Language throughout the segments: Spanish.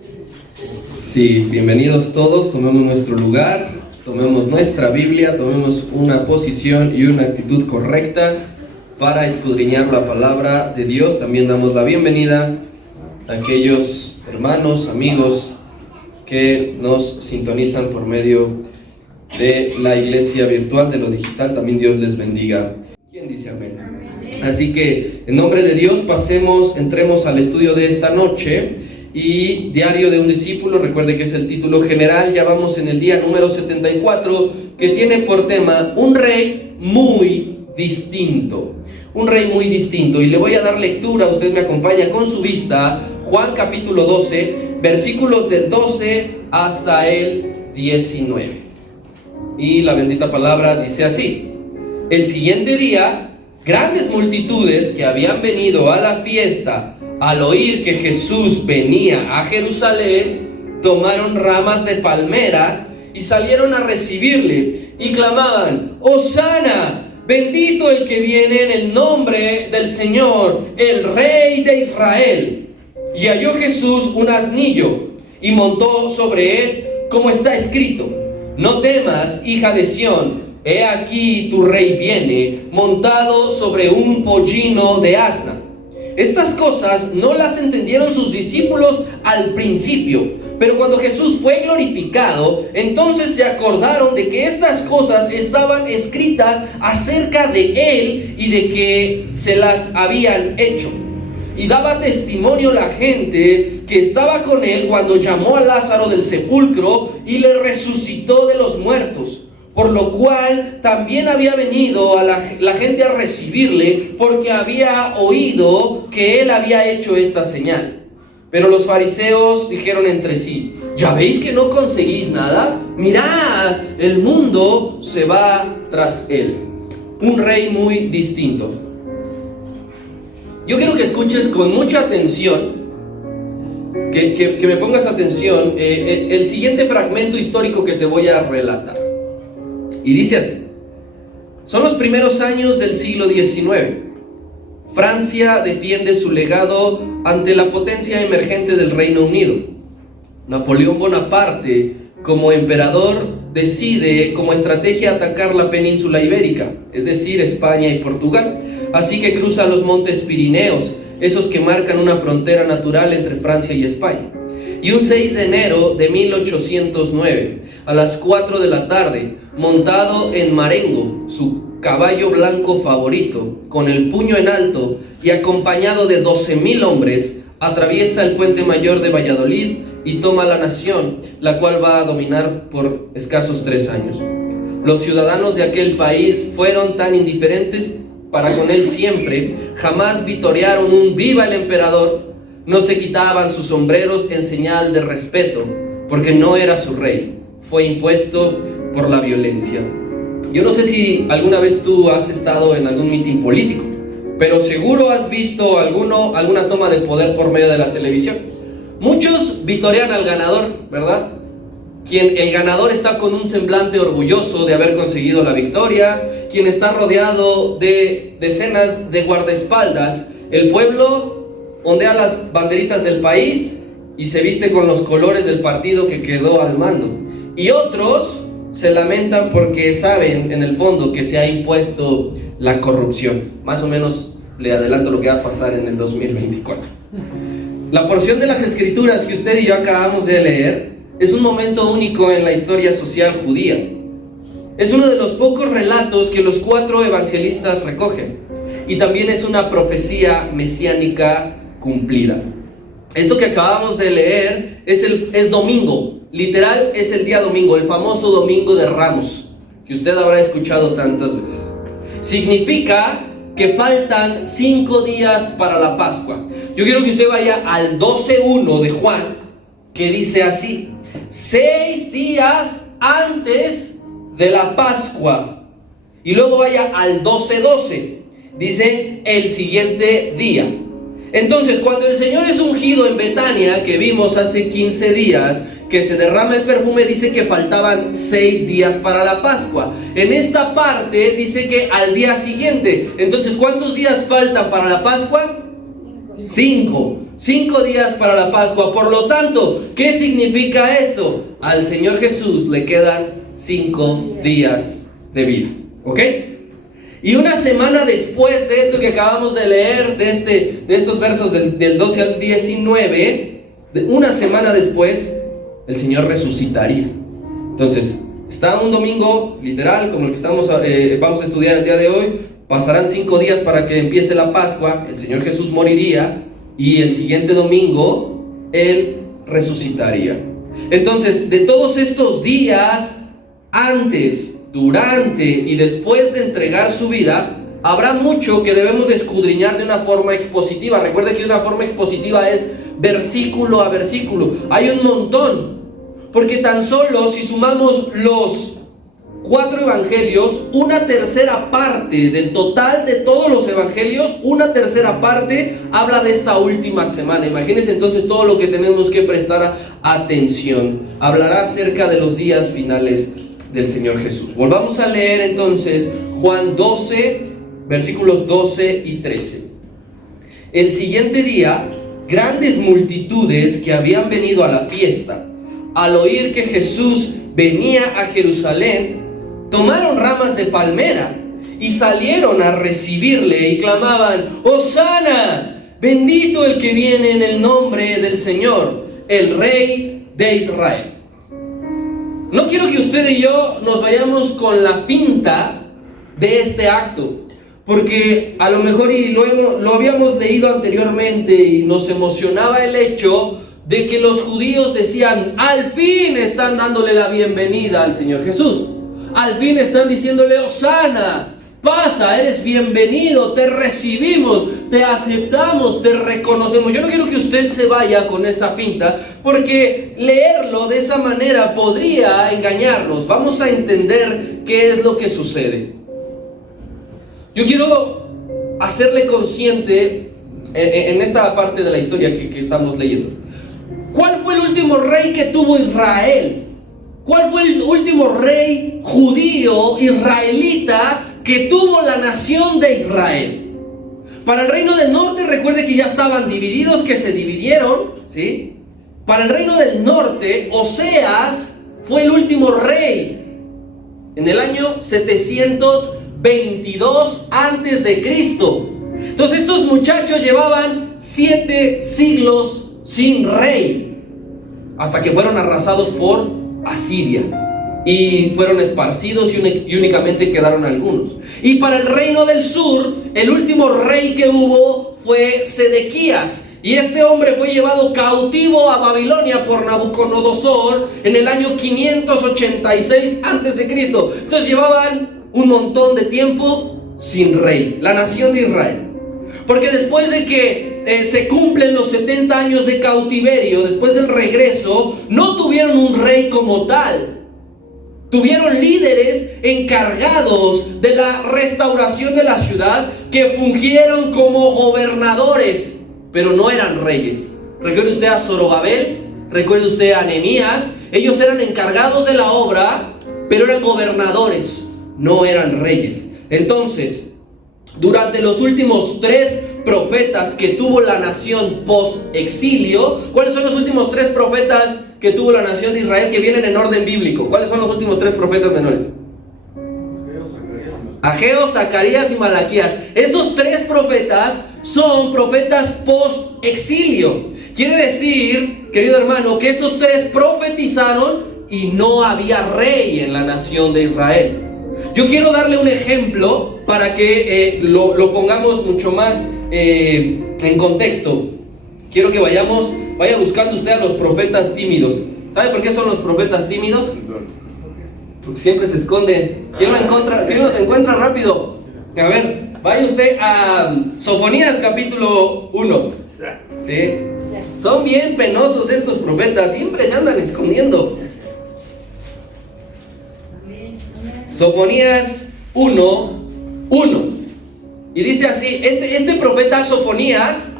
Sí, bienvenidos todos, tomemos nuestro lugar, tomemos nuestra Biblia, tomemos una posición y una actitud correcta para escudriñar la palabra de Dios. También damos la bienvenida a aquellos hermanos, amigos que nos sintonizan por medio de la iglesia virtual, de lo digital. También Dios les bendiga. ¿Quién dice amén? Así que en nombre de Dios entremos al estudio de esta noche. Y Diario de un Discípulo, recuerde que es el título general. Ya vamos en el día número 74, que tiene por tema un rey muy distinto. Un rey muy distinto. Y le voy a dar lectura, usted me acompaña con su vista, Juan capítulo 12, versículos del 12 hasta el 19. Y la bendita palabra dice así: el siguiente día, grandes multitudes que habían venido a la fiesta, al oír que Jesús venía a Jerusalén, tomaron ramas de palmera y salieron a recibirle y clamaban: ¡Hosana! Bendito el que viene en el nombre del Señor, el Rey de Israel. Y halló Jesús un asnillo y montó sobre él, como está escrito: no temas, hija de Sión, he aquí tu rey viene, montado sobre un pollino de asna. Estas cosas no las entendieron sus discípulos al principio, pero cuando Jesús fue glorificado, entonces se acordaron de que estas cosas estaban escritas acerca de él y de que se las habían hecho. Y daba testimonio la gente que estaba con él cuando llamó a Lázaro del sepulcro y le resucitó de los muertos. Por lo cual también había venido a la gente a recibirle, porque había oído que él había hecho esta señal. Pero los fariseos dijeron entre sí: ¿ya veis que no conseguís nada? Mirad, el mundo se va tras él. Un rey muy distinto. Yo quiero que escuches con mucha atención, que me pongas atención, el siguiente fragmento histórico que te voy a relatar. Y dice así: son los primeros años del siglo XIX. Francia defiende su legado ante la potencia emergente del Reino Unido. Napoleón Bonaparte, como emperador, decide como estrategia atacar la península ibérica, es decir, España y Portugal. Así que cruza los montes Pirineos, esos que marcan una frontera natural entre Francia y España. Y un 6 de enero de 1809, a las 4 de la tarde, montado en Marengo, su caballo blanco favorito, con el puño en alto y acompañado de 12,000 hombres, atraviesa el puente mayor de Valladolid y toma la nación, la cual va a dominar por escasos 3 años. Los ciudadanos de aquel país fueron tan indiferentes para con él siempre, jamás vitorearon un viva el emperador, no se quitaban sus sombreros en señal de respeto, porque no era su rey, fue impuesto por la violencia. Yo no sé si alguna vez tú has estado en algún mitin político, pero seguro has visto alguna toma de poder por medio de la televisión. Muchos vitorean al ganador, ¿verdad? El ganador está con un semblante orgulloso de haber conseguido la victoria, quien está rodeado de decenas de guardaespaldas. El pueblo ondea las banderitas del país y se viste con los colores del partido que quedó al mando. Y otros se lamentan porque saben en el fondo que se ha impuesto la corrupción. Más o menos le adelanto lo que va a pasar en el 2024. La porción de las escrituras que usted y yo acabamos de leer es un momento único en la historia social judía. Es uno de los pocos relatos que los 4 evangelistas recogen. Y también es una profecía mesiánica cumplida. Esto que acabamos de leer es domingo. Literal es el día domingo, el famoso domingo de Ramos, que usted habrá escuchado tantas veces. Significa que faltan 5 días para la Pascua. Yo quiero que usted vaya al 12:1 de Juan, que dice así: 6 días antes de la Pascua. Y luego vaya al 12:12, dice el siguiente día. Entonces, cuando el Señor es ungido en Betania, que vimos hace 15 días, que se derrama el perfume, dice que faltaban 6 días para la Pascua. En esta parte dice que al día siguiente. Entonces, ¿cuántos días faltan para la Pascua? 5 días para la Pascua. Por lo tanto, ¿qué significa esto? Al Señor Jesús le quedan 5 días de vida. ¿Ok? Y una semana después de esto que acabamos de leer, de estos versos del 12 al 19, una semana después, el Señor resucitaría. Entonces, está un domingo literal, como el que vamos a estudiar el día de hoy. Pasarán 5 días para que empiece la Pascua. El Señor Jesús moriría y el siguiente domingo Él resucitaría. Entonces, de todos estos días, antes, durante y después de entregar su vida, habrá mucho que debemos de escudriñar de una forma expositiva. Recuerden que una forma expositiva es versículo a versículo. Hay un montón, porque tan solo si sumamos los 4 evangelios, una tercera parte del total de todos los evangelios, una tercera parte habla de esta última semana. Imagínense entonces todo lo que tenemos que prestar atención. Hablará acerca de los días finales del Señor Jesús. Volvamos a leer entonces Juan 12, versículos 12 y 13. El siguiente día, grandes multitudes que habían venido a la fiesta, al oír que Jesús venía a Jerusalén, tomaron ramas de palmera y salieron a recibirle y clamaban: ¡Hosana! Bendito el que viene en el nombre del Señor, el Rey de Israel. No quiero que usted y yo nos vayamos con la finta de este acto, porque a lo mejor lo habíamos leído anteriormente y nos emocionaba el hecho de que los judíos decían: al fin están dándole la bienvenida al Señor Jesús, al fin están diciéndole: Hosana, pasa, eres bienvenido, te recibimos, te aceptamos, te reconocemos. Yo no quiero que usted se vaya con esa finta, porque leerlo de esa manera podría engañarnos. Vamos a entender qué es lo que sucede. Yo quiero hacerle consciente en esta parte de la historia que estamos leyendo. ¿Cuál fue el último rey que tuvo Israel? ¿Cuál fue el último rey judío, israelita, que tuvo la nación de Israel? Para el reino del norte, recuerde que ya estaban divididos, que se dividieron, ¿sí? Para el reino del norte, Oseas fue el último rey en el año 722 antes de Cristo. Entonces estos muchachos llevaban 7 siglos sin rey, hasta que fueron arrasados por Asiria y fueron esparcidos y únicamente quedaron algunos. Y para el reino del sur, el último rey que hubo fue Sedequías, y este hombre fue llevado cautivo a Babilonia por Nabucodonosor en el año 586 antes de Cristo. Entonces llevaban un montón de tiempo sin rey, la nación de Israel. Porque después de que se cumplen los 70 años de cautiverio, después del regreso, no tuvieron un rey como tal. Tuvieron líderes encargados de la restauración de la ciudad, que fungieron como gobernadores, pero no eran reyes. Recuerde usted a Zorobabel, recuerde usted a Nehemías. Ellos eran encargados de la obra, pero eran gobernadores, no eran reyes. Entonces, durante los últimos 3 profetas que tuvo la nación post-exilio, ¿cuáles son los últimos 3 profetas que tuvo la nación de Israel que vienen en orden bíblico? ¿Cuáles son los últimos 3 profetas menores? Ageo, Zacarías y Malaquías. Esos 3 profetas son profetas post-exilio. Quiere decir, querido hermano, que esos 3 profetizaron y no había rey en la nación de Israel. Yo quiero darle un ejemplo para que lo pongamos mucho más en contexto. Quiero que vaya buscando usted a los profetas tímidos. ¿Sabe por qué son los profetas tímidos? Porque siempre se esconden. ¿Quién los encuentra rápido? A ver, vaya usted a Sofonías capítulo 1. ¿Sí? Son bien penosos estos profetas, siempre se andan escondiendo. Sofonías 1:1. Y dice así: este profeta Sofonías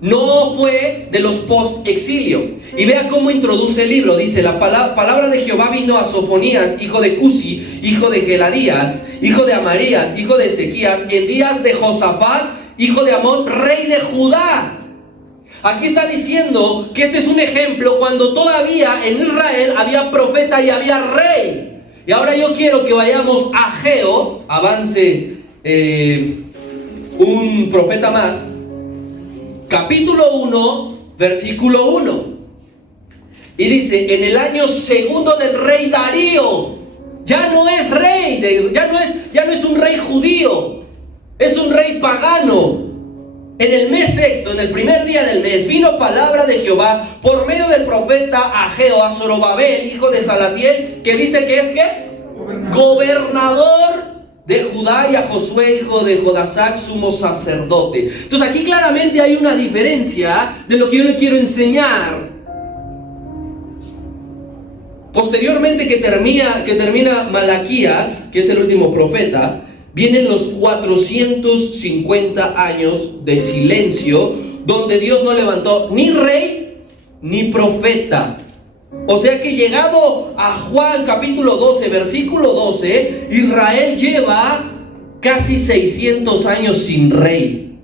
no fue de los post-exilio. Y vea cómo introduce el libro. Dice: la palabra de Jehová vino a Sofonías, hijo de Cusi, hijo de Geladías, hijo de Amarías, hijo de Ezequías, en días de Josafat, hijo de Amón, rey de Judá. Aquí está diciendo que este es un ejemplo cuando todavía en Israel había profeta y había rey. Y ahora yo quiero que vayamos a Ageo, avance un profeta más, capítulo 1, versículo 1. Y dice, en el año segundo del rey Darío, ya no es rey, ya no es un rey judío, es un rey pagano. En el mes sexto, en el primer día del mes, vino palabra de Jehová por medio del profeta Ageo a Zorobabel, hijo de Salatiel, que dice que es ¿qué? Gobernador de Judá, y a Josué, hijo de Jodasac, sumo sacerdote. Entonces aquí claramente hay una diferencia de lo que yo le quiero enseñar. Posteriormente que termina Malaquías, que es el último profeta, vienen los 450 años de silencio, donde Dios no levantó ni rey ni profeta. O sea que llegado a Juan capítulo 12, versículo 12, Israel lleva casi 600 años sin rey.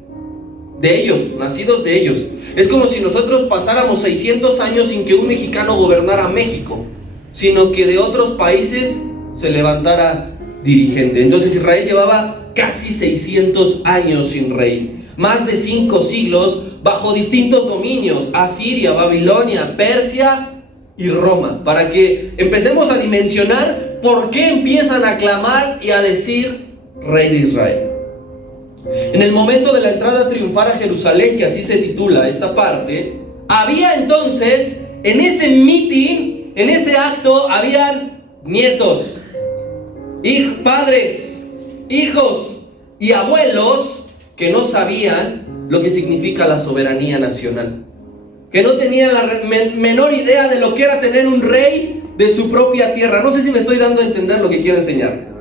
De ellos, nacidos de ellos. Es como si nosotros pasáramos 600 años sin que un mexicano gobernara México, sino que de otros países se levantara dirigente. Entonces Israel llevaba casi 600 años sin rey, más de 5 siglos bajo distintos dominios: Asiria, Babilonia, Persia y Roma. Para que empecemos a dimensionar por qué empiezan a clamar y a decir Rey de Israel. En el momento de la entrada triunfal a Jerusalén, que así se titula esta parte, había entonces en ese meeting, en ese acto, habían nietos, padres, hijos y abuelos que no sabían lo que significa la soberanía nacional, que no tenían la menor idea de lo que era tener un rey de su propia tierra. No sé si me estoy dando a entender lo que quiero enseñar.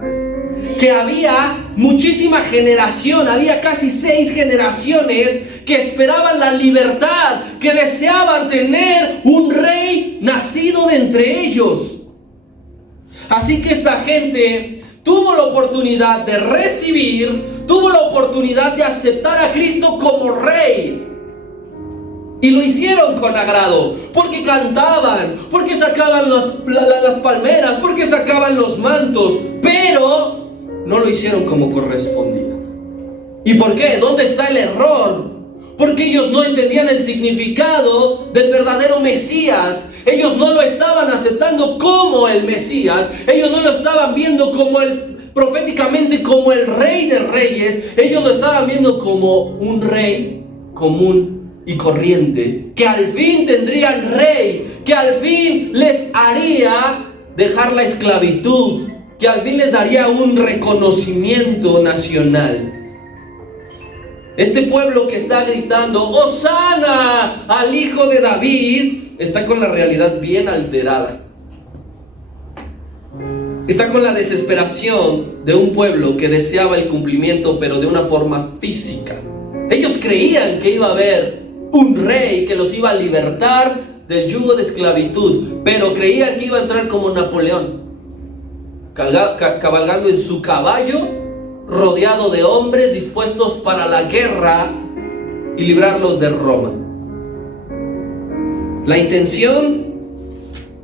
Que había muchísima generación, había casi 6 generaciones que esperaban la libertad, que deseaban tener un rey nacido de entre ellos. Así que esta gente tuvo la oportunidad de recibir, tuvo la oportunidad de aceptar a Cristo como rey. Y lo hicieron con agrado, porque cantaban, porque sacaban las palmeras, porque sacaban los mantos, pero no lo hicieron como correspondía. ¿Y por qué? ¿Dónde está el error? Porque ellos no entendían el significado del verdadero Mesías. Ellos no lo estaban aceptando como el Mesías. Ellos no lo estaban viendo como proféticamente como el Rey de Reyes. Ellos lo estaban viendo como un rey común y corriente, que al fin tendrían rey, que al fin les haría dejar la esclavitud, que al fin les daría un reconocimiento nacional. Este pueblo que está gritando ¡Hosana al hijo de David! Está con la realidad bien alterada. Está con la desesperación de un pueblo que deseaba el cumplimiento, pero de una forma física. Ellos creían que iba a haber un rey que los iba a libertar del yugo de esclavitud, pero creían que iba a entrar como Napoleón, cabalgando en su caballo, rodeado de hombres dispuestos para la guerra y librarlos de Roma. La intención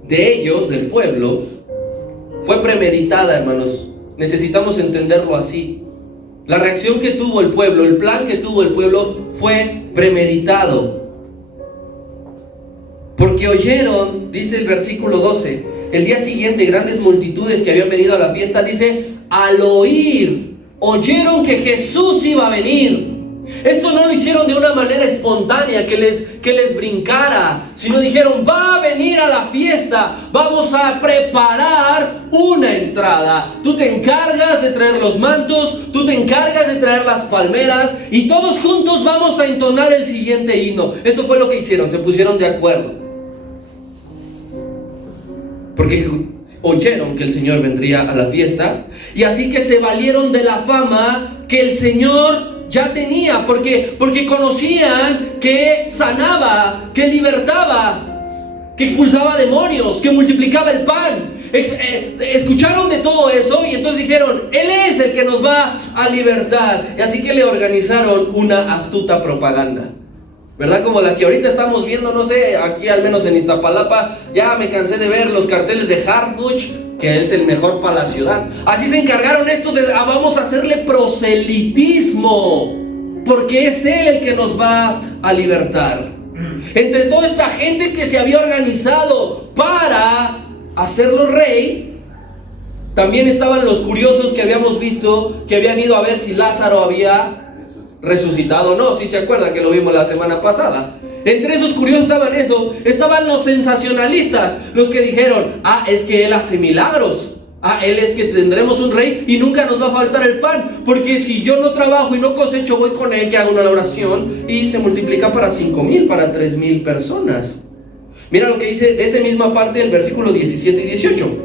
de ellos, del pueblo, fue premeditada, hermanos. Necesitamos entenderlo así. La reacción que tuvo el pueblo, el plan que tuvo el pueblo fue premeditado. Porque oyeron, dice el versículo 12, el día siguiente grandes multitudes que habían venido a la fiesta, dice, al oír, oyeron que Jesús iba a venir. Esto no lo hicieron de una manera espontánea, que les brincara, sino dijeron, va a venir a la fiesta, vamos a preparar una entrada. Tú te encargas de traer los mantos, tú te encargas de traer las palmeras, y todos juntos vamos a entonar el siguiente himno. Eso fue lo que hicieron, se pusieron de acuerdo. Porque oyeron que el Señor vendría a la fiesta, y así que se valieron de la fama que el Señor ya tenía, porque conocían que sanaba, que libertaba, que expulsaba demonios, que multiplicaba el pan. Escucharon de todo eso y entonces dijeron, Él es el que nos va a libertar. Y así que le organizaron una astuta propaganda. ¿verdad? Como la que ahorita estamos viendo, no sé, aquí al menos en Iztapalapa, ya me cansé de ver los carteles de Harfuch, que es el mejor para la ciudad. Así se encargaron estos de, vamos a hacerle proselitismo, porque es Él el que nos va a libertar. Entre toda esta gente que se había organizado para hacerlo rey, también estaban los curiosos que habíamos visto, que habían ido a ver si Lázaro había resucitado o no. Si se acuerda que lo vimos la semana pasada. Entre esos curiosos estaban los sensacionalistas, los que dijeron, es que Él hace milagros, Él es que tendremos un rey y nunca nos va a faltar el pan, porque si yo no trabajo y no cosecho, voy con Él, que hago una oración y se multiplica para 5,000, para 3,000 personas. Mira lo que dice de esa misma parte del versículo 17 y 18.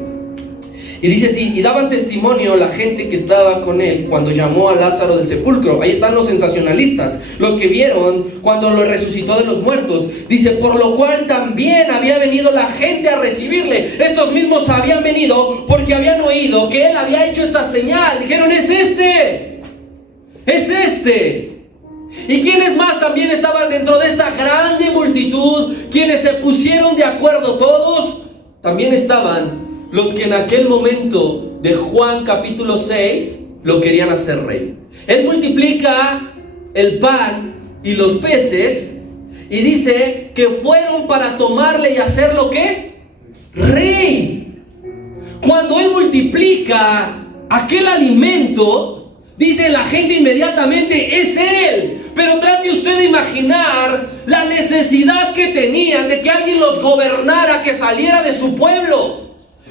Y dice así: y daban testimonio la gente que estaba con él cuando llamó a Lázaro del sepulcro. Ahí están los sensacionalistas, los que vieron cuando lo resucitó de los muertos. Dice: por lo cual también había venido la gente a recibirle. Estos mismos habían venido porque habían oído que él había hecho esta señal. Dijeron: es este. ¿Y quiénes más también estaban dentro de esta grande multitud? Quienes se pusieron de acuerdo todos, también estaban los que en aquel momento de Juan capítulo 6 lo querían hacer rey. Él multiplica el pan y los peces y dice que fueron para tomarle y hacerlo ¿qué? Rey. Cuando él multiplica aquel alimento, dice la gente inmediatamente: es él. Pero trate usted de imaginar la necesidad que tenían de que alguien los gobernara, que saliera de su pueblo,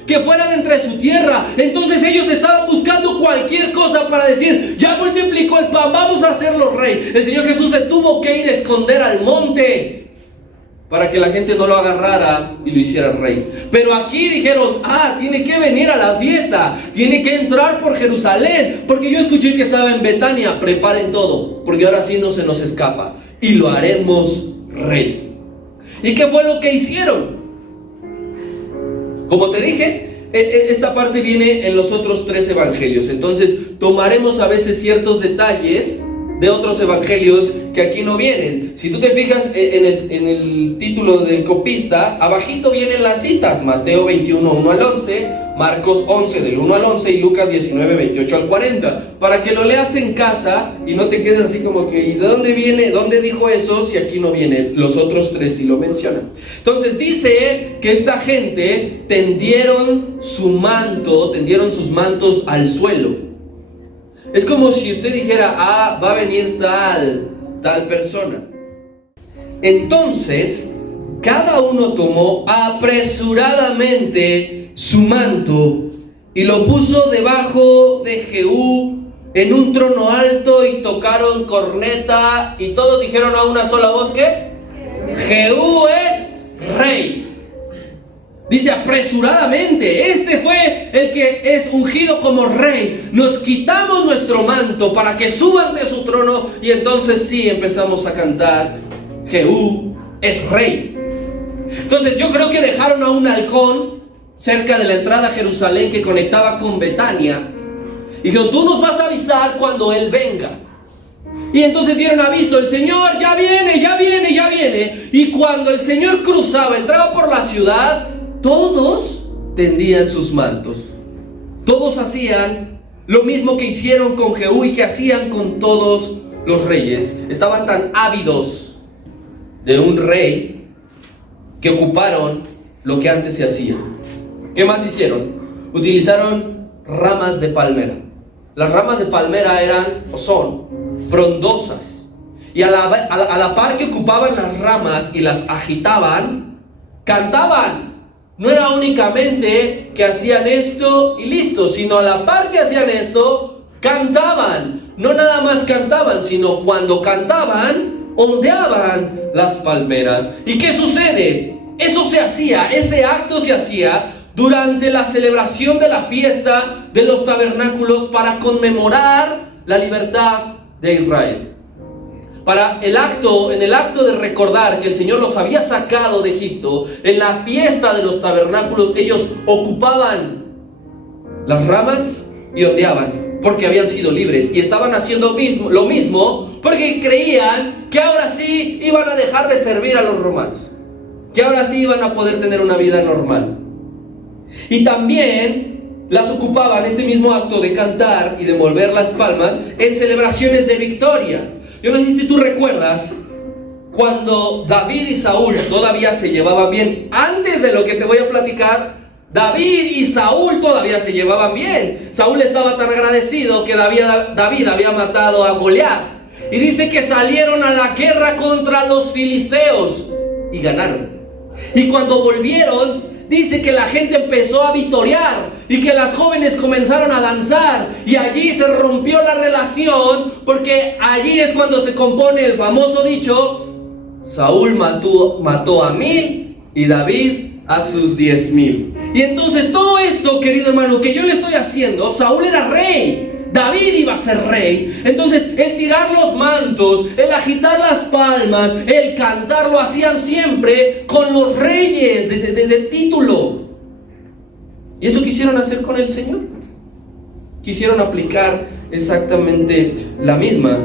que fuera de entre su tierra. Entonces ellos estaban buscando cualquier cosa para decir: ya multiplicó el pan, vamos a hacerlo rey. El Señor Jesús se tuvo que ir a esconder al monte para que la gente no lo agarrara y lo hiciera rey. Pero aquí dijeron: tiene que venir a la fiesta, tiene que entrar por Jerusalén, porque yo escuché que estaba en Betania. Preparen todo, porque ahora sí no se nos escapa y lo haremos rey. ¿Y qué fue lo que hicieron? Como te dije, esta parte viene en los otros 3 evangelios. Entonces tomaremos a veces ciertos detalles de otros evangelios que aquí no vienen. Si tú te fijas en el título del copista, abajito vienen las citas: Mateo 21, 1 al 11, Marcos 11, del 1 al 11 y Lucas 19, 28 al 40. Para que lo leas en casa y no te quedes así como que: ¿y de dónde viene? ¿Dónde dijo eso? Si aquí no viene. Los otros 3 sí lo mencionan. Entonces dice que esta gente tendieron sus mantos al suelo. Es como si usted dijera: va a venir tal persona. Entonces cada uno tomó apresuradamente su manto y lo puso debajo de Jehú en un trono alto, y tocaron corneta y todos dijeron a una sola voz que Jehú es rey. Dice apresuradamente. Este fue el que es ungido como rey. Nos quitamos nuestro manto para que suban de su trono, y entonces sí empezamos a cantar: Jehú es rey. Entonces yo creo que dejaron a un halcón cerca de la entrada a Jerusalén que conectaba con Betania, y dijeron: tú nos vas a avisar cuando él venga. Y entonces dieron aviso: el Señor ya viene, ya viene, ya viene. Y cuando el Señor cruzaba, entraba por la ciudad, todos tendían sus mantos. Todos hacían lo mismo que hicieron con Jehú y que hacían con todos los reyes. Estaban tan ávidos de un rey que ocuparon lo que antes se hacía. ¿Qué más hicieron? Utilizaron ramas de palmera. Las ramas de palmera son frondosas, y a la par que ocupaban las ramas y las agitaban, cantaban. No era únicamente que hacían esto y listo, sino a la par que hacían esto, cantaban. No nada más cantaban, sino cuando cantaban, ondeaban las palmeras. ¿Y qué sucede? Eso se hacía, ese acto se hacía durante la celebración de la fiesta de los tabernáculos, para conmemorar la libertad de Israel. En el acto de recordar que el Señor los había sacado de Egipto, en la fiesta de los tabernáculos, ellos ocupaban las ramas y ondeaban, porque habían sido libres, y estaban haciendo lo mismo porque creían que ahora sí iban a dejar de servir a los romanos, que ahora sí iban a poder tener una vida normal. Y también las ocupaban este mismo acto de cantar y de mover las palmas en celebraciones de victoria. Yo no sé si tú recuerdas cuando David y Saúl todavía se llevaban bien. Antes de lo que te voy a platicar, David y Saúl todavía se llevaban bien. Saúl estaba tan agradecido que David había matado a Goliat. Y dice que salieron a la guerra contra los filisteos y ganaron. Y cuando volvieron, dice que la gente empezó a vitorear y que las jóvenes comenzaron a danzar. Y allí se rompió la relación, porque allí es cuando se compone el famoso dicho: Saúl mató a 1000 y David a sus 10,000. Y entonces todo esto, querido hermano, que yo le estoy haciendo, Saúl era rey, David iba a ser rey. Entonces el tirar los mantos, el agitar las palmas, el cantar, lo hacían siempre con los reyes de título. Y eso quisieron hacer con el Señor. Quisieron aplicar exactamente la misma.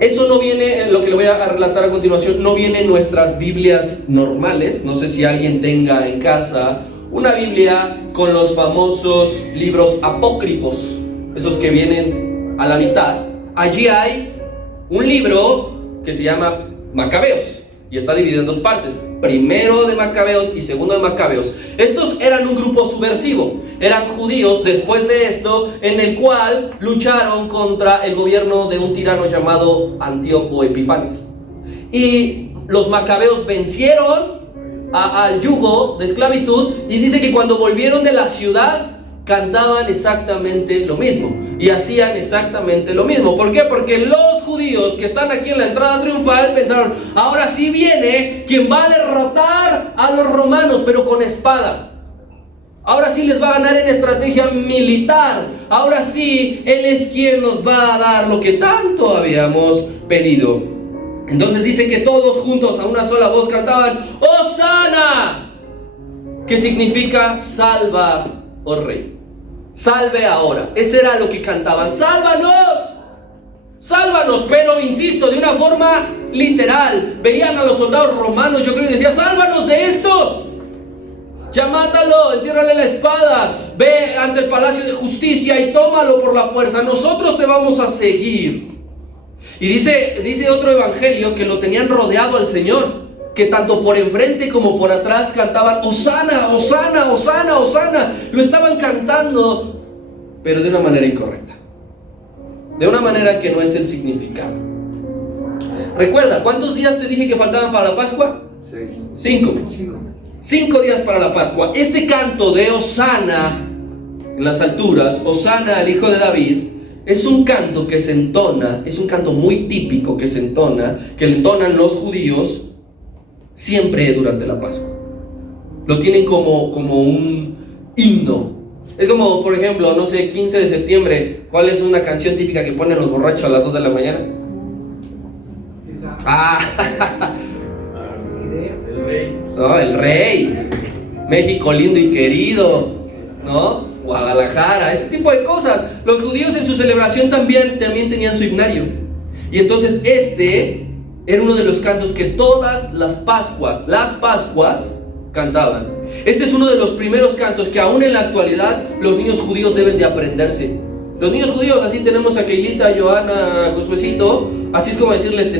Eso no viene, lo que le voy a relatar a continuación, no viene en nuestras Biblias normales. No sé si alguien tenga en casa una Biblia con los famosos libros apócrifos, esos que vienen a la mitad. Allí hay un libro que se llama Macabeos y está dividido en dos partes: primero de Macabeos y segundo de Macabeos. Estos eran un grupo subversivo, eran judíos después de esto, en el cual lucharon contra el gobierno de un tirano llamado Antíoco Epifanes. Y los Macabeos vencieron al yugo de esclavitud, y dice que cuando volvieron de la ciudad cantaban exactamente lo mismo y hacían exactamente lo mismo. ¿Por qué? Porque los judíos que están aquí en la entrada triunfal pensaron: ahora sí viene quien va a derrotar a los romanos, pero con espada. Ahora sí les va a ganar en estrategia militar. Ahora sí, Él es quien nos va a dar lo que tanto habíamos pedido. Entonces dice que todos juntos a una sola voz cantaban: ¡Hosana! Que significa salva, oh rey. Salve ahora. Ese era lo que cantaban: ¡sálvanos! ¡Sálvanos! Pero insisto, de una forma literal. Veían a los soldados romanos, yo creo, y decían: ¡sálvanos de estos! Ya mátalo, entiérrale la espada, ve ante el palacio de justicia y tómalo por la fuerza. Nosotros te vamos a seguir. Y dice otro evangelio que lo tenían rodeado al Señor, que tanto por enfrente como por atrás cantaban: ¡Hosana, Hosana, Hosana, Hosana! Lo estaban cantando, pero de una manera incorrecta, de una manera que no es el significado. Recuerda, ¿cuántos días te dije que faltaban para la Pascua? 5. 5 días para la Pascua. Este canto de Hosana en las alturas, Hosana al Hijo de David, es un canto que se entona, es un canto muy típico que se entona, que le entonan los judíos siempre durante la Pascua. Lo tienen como un himno. Es como, por ejemplo, no sé, 15 de septiembre, ¿cuál es una canción típica que ponen los borrachos a las 2 de la mañana? El rey. No, el rey. México lindo y querido, ¿no? Guadalajara, ese tipo de cosas. Los judíos en su celebración también tenían su himnario. Y entonces este era uno de los cantos que todas las Pascuas cantaban. Este es uno de los primeros cantos que aún en la actualidad los niños judíos deben de aprenderse. Los niños judíos, así tenemos a Keilita, a Joana, a Josuecito, así es como decirles: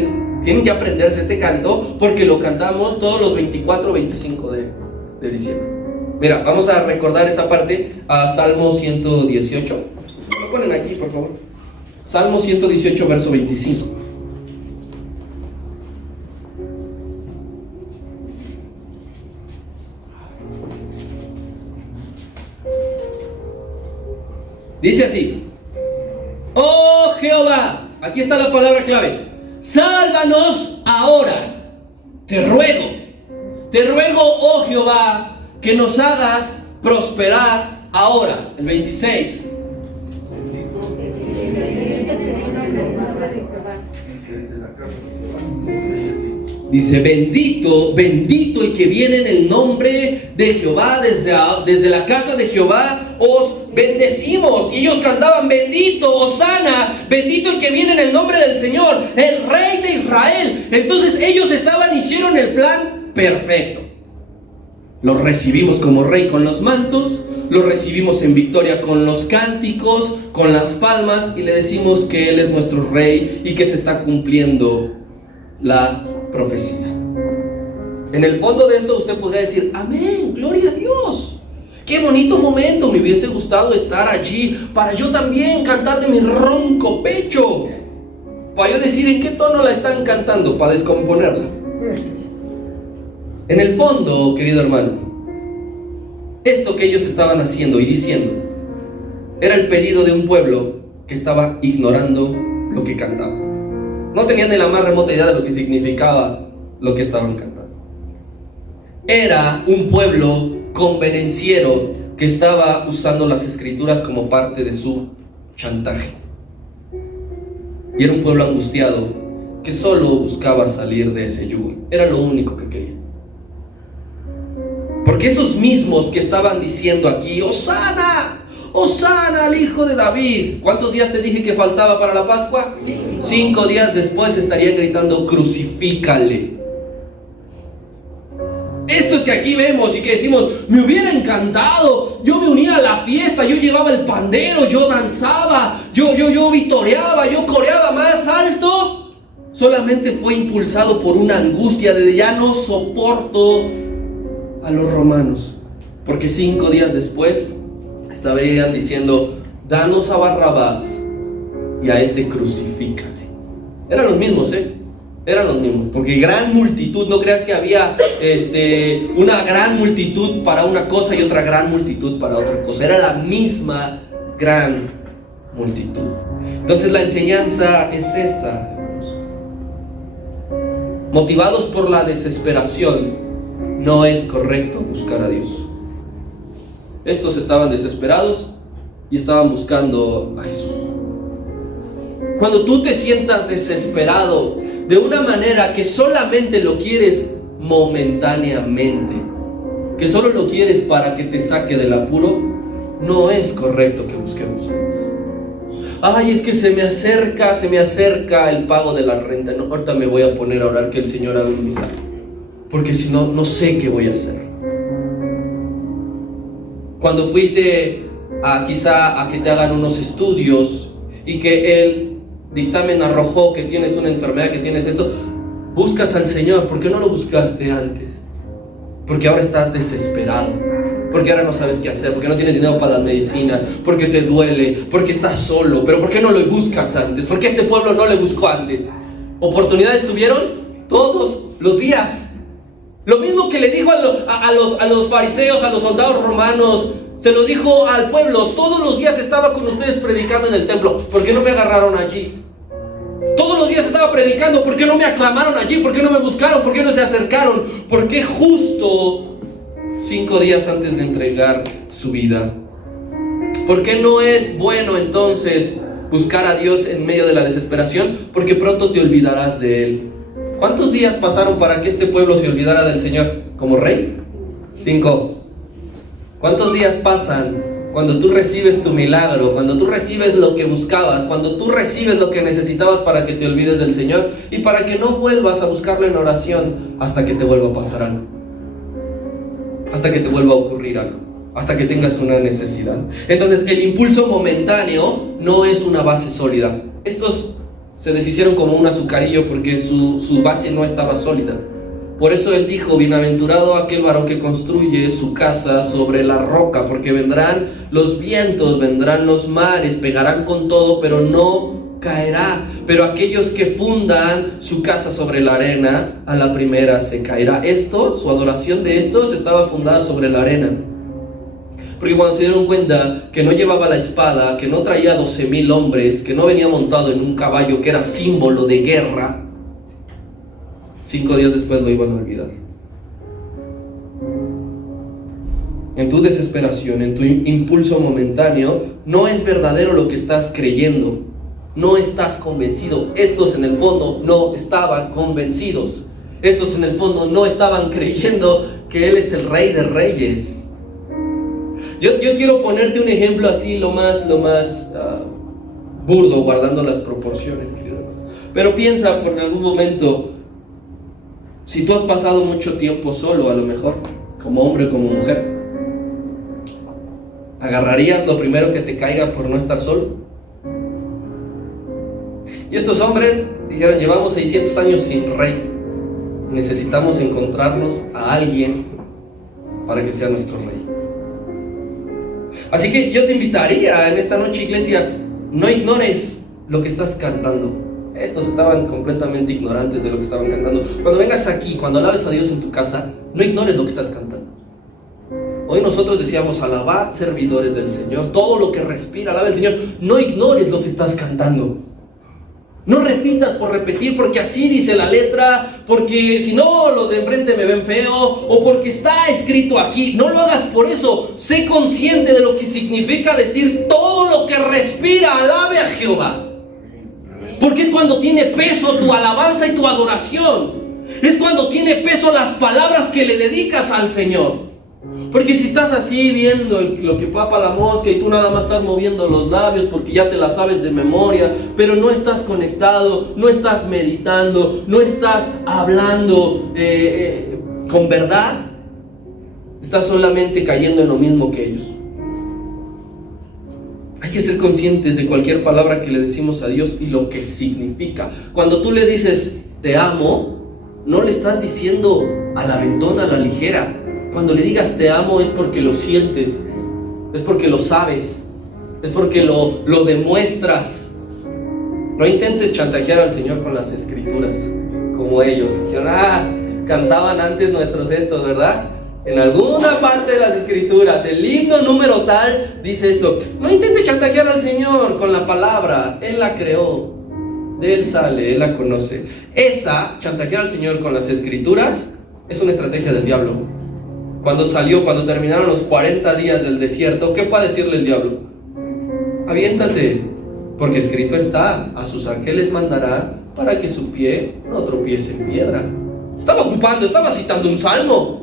tienen que aprenderse este canto, porque lo cantamos todos los 24, 25 de diciembre. Mira, vamos a recordar esa parte a Salmo 118. Lo ponen aquí, por favor. Salmo 118, verso 25. Dice así: ¡Oh Jehová! Aquí está la palabra clave. Sálvanos ahora, te ruego, oh Jehová, que nos hagas prosperar ahora. El 26. Dice: bendito el que viene en el nombre de Jehová, desde la casa de Jehová os bendecimos. Y ellos cantaban: bendito, Hosana, bendito el que viene en el nombre del Señor, el Rey de Israel. Entonces ellos hicieron el plan perfecto. Lo recibimos como rey con los mantos, lo recibimos en victoria con los cánticos, con las palmas, y le decimos que Él es nuestro rey y que se está cumpliendo la profecía. En el fondo de esto usted podría decir: amén, gloria a Dios. Qué bonito momento, me hubiese gustado estar allí para yo también cantar de mi ronco pecho, para yo decir en qué tono la están cantando, para descomponerla. En el fondo, querido hermano, esto que ellos estaban haciendo y diciendo era el pedido de un pueblo que estaba ignorando lo que cantaba. No tenían ni la más remota idea de lo que significaba lo que estaban cantando. Era un pueblo convenenciero que estaba usando las escrituras como parte de su chantaje. Y era un pueblo angustiado que solo buscaba salir de ese yugo. Era lo único que quería. Porque esos mismos que estaban diciendo aquí: Hosana, Hosana al hijo de David. ¿Cuántos días te dije que faltaba para la Pascua? 5 días después estarían gritando: crucifícale. Estos que aquí vemos y que decimos: me hubiera encantado, yo me unía a la fiesta, yo llevaba el pandero, yo danzaba, yo vitoreaba, yo coreaba más alto, solamente fue impulsado por una angustia de ya no soporto a los romanos. Porque 5 días después estarían diciendo: danos a Barrabás y a este crucifícale. Eran los mismos, eran los mismos, porque gran multitud, no creas que había una gran multitud para una cosa y otra gran multitud para otra cosa. Era la misma gran multitud. Entonces la enseñanza es esta: motivados por la desesperación, no es correcto buscar a Dios. Estos estaban desesperados y estaban buscando a Jesús. Cuando tú te sientas desesperado de una manera que solamente lo quieres momentáneamente, que solo lo quieres para que te saque del apuro, no es correcto que busquemos a Dios. Ay, es que se me acerca el pago de la renta. No, ahorita me voy a poner a orar que el Señor haga un milagro, porque si no, no sé qué voy a hacer. Cuando fuiste quizá a que te hagan unos estudios y que el dictamen arrojó que tienes una enfermedad, que tienes esto, buscas al Señor. ¿Por qué no lo buscaste antes? Porque ahora estás desesperado, porque ahora no sabes qué hacer, porque no tienes dinero para la medicina, porque te duele, porque estás solo. Pero ¿por qué no lo buscas antes? ¿Por qué este pueblo no lo buscó antes? Oportunidades tuvieron todos los días. Lo mismo que le dijo a los fariseos, a los soldados romanos, se lo dijo al pueblo: todos los días estaba con ustedes predicando en el templo, ¿por qué no me agarraron allí? Todos los días estaba predicando, ¿por qué no me aclamaron allí? ¿Por qué no me buscaron? ¿Por qué no se acercaron? ¿Por qué justo 5 días antes de entregar su vida? ¿Por qué no es bueno entonces buscar a Dios en medio de la desesperación? Porque pronto te olvidarás de Él. ¿Cuántos días pasaron para que este pueblo se olvidara del Señor como rey? 5. ¿Cuántos días pasan cuando tú recibes tu milagro, cuando tú recibes lo que buscabas, cuando tú recibes lo que necesitabas para que te olvides del Señor y para que no vuelvas a buscarlo en oración hasta que te vuelva a pasar algo, hasta que te vuelva a ocurrir algo, hasta que tengas una necesidad? Entonces el impulso momentáneo no es una base sólida. Estos se deshicieron como un azucarillo porque su base no estaba sólida. Por eso Él dijo: bienaventurado aquel varón que construye su casa sobre la roca, porque vendrán los vientos, vendrán los mares, pegarán con todo, pero no caerá. Pero aquellos que fundan su casa sobre la arena, a la primera se caerá. Su adoración de estos estaba fundada sobre la arena. Porque cuando se dieron cuenta que no llevaba la espada, que no traía 12,000 hombres, que no venía montado en un caballo que era símbolo de guerra, 5 días después lo iban a olvidar. En tu desesperación, en tu impulso momentáneo, no es verdadero lo que estás creyendo. No estás convencido. Estos en el fondo no estaban convencidos. Estos en el fondo no estaban creyendo que Él es el Rey de Reyes. Yo quiero ponerte un ejemplo así, lo más burdo, guardando las proporciones, querido. Pero piensa por algún momento, si tú has pasado mucho tiempo solo, a lo mejor, como hombre o como mujer, ¿agarrarías lo primero que te caiga por no estar solo? Y estos hombres dijeron, llevamos 600 años sin rey, necesitamos encontrarnos a alguien para que sea nuestro rey. Así que yo te invitaría en esta noche, iglesia, no ignores lo que estás cantando. Estos estaban completamente ignorantes de lo que estaban cantando. Cuando vengas aquí, cuando alabes a Dios en tu casa, no ignores lo que estás cantando. Hoy nosotros decíamos, alabad servidores del Señor, todo lo que respira, alaba al Señor. No ignores lo que estás cantando. No repitas por repetir, porque así dice la letra, porque si no los de enfrente me ven feo, o porque está escrito aquí. No lo hagas por eso. Sé consciente de lo que significa decir todo lo que respira, alabe a Jehová. Porque es cuando tiene peso tu alabanza y tu adoración. Es cuando tiene peso las palabras que le dedicas al Señor. Porque si estás así viendo lo que papa la mosca y tú nada más estás moviendo los labios porque ya te la sabes de memoria, pero no estás conectado, no estás meditando, no estás hablando con verdad, estás solamente cayendo en lo mismo que ellos. Hay que ser conscientes de cualquier palabra que le decimos a Dios y lo que significa. Cuando tú le dices te amo, no le estás diciendo a la aventona, a la ligera. Cuando le digas te amo es porque lo sientes, es porque lo sabes, es porque lo demuestras. No intentes chantajear al Señor con las escrituras como ellos. Cantaban antes nuestros estos, ¿verdad? En alguna parte de las escrituras, el himno número tal dice esto. No intentes chantajear al Señor con la palabra, Él la creó, de Él sale, Él la conoce. Esa, chantajear al Señor con las escrituras, es una estrategia del diablo. Cuando terminaron los 40 días del desierto, ¿qué fue a decirle el diablo? Aviéntate, porque escrito está, a sus ángeles mandará para que su pie no tropiece en piedra. Estaba citando un salmo.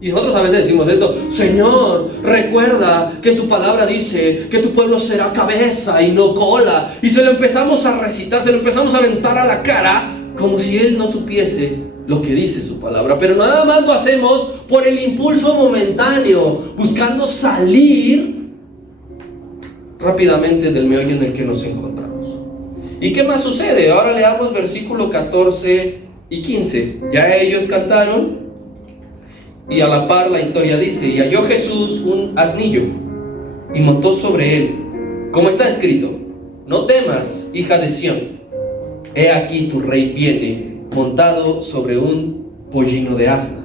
Y nosotros a veces decimos esto: Señor, recuerda que tu palabra dice que tu pueblo será cabeza y no cola. Y se lo empezamos a recitar, se lo empezamos a aventar a la cara, como si Él no supiese lo que dice su palabra. Pero nada más lo hacemos por el impulso momentáneo, buscando salir rápidamente del meollo en el que nos encontramos. ¿Y qué más sucede? Ahora leamos versículo 14 y 15. Ya ellos cantaron, y a la par la historia dice: y halló Jesús un asnillo y montó sobre él, como está escrito: no temas, hija de Sión, he aquí tu rey viene montado sobre un pollino de asna.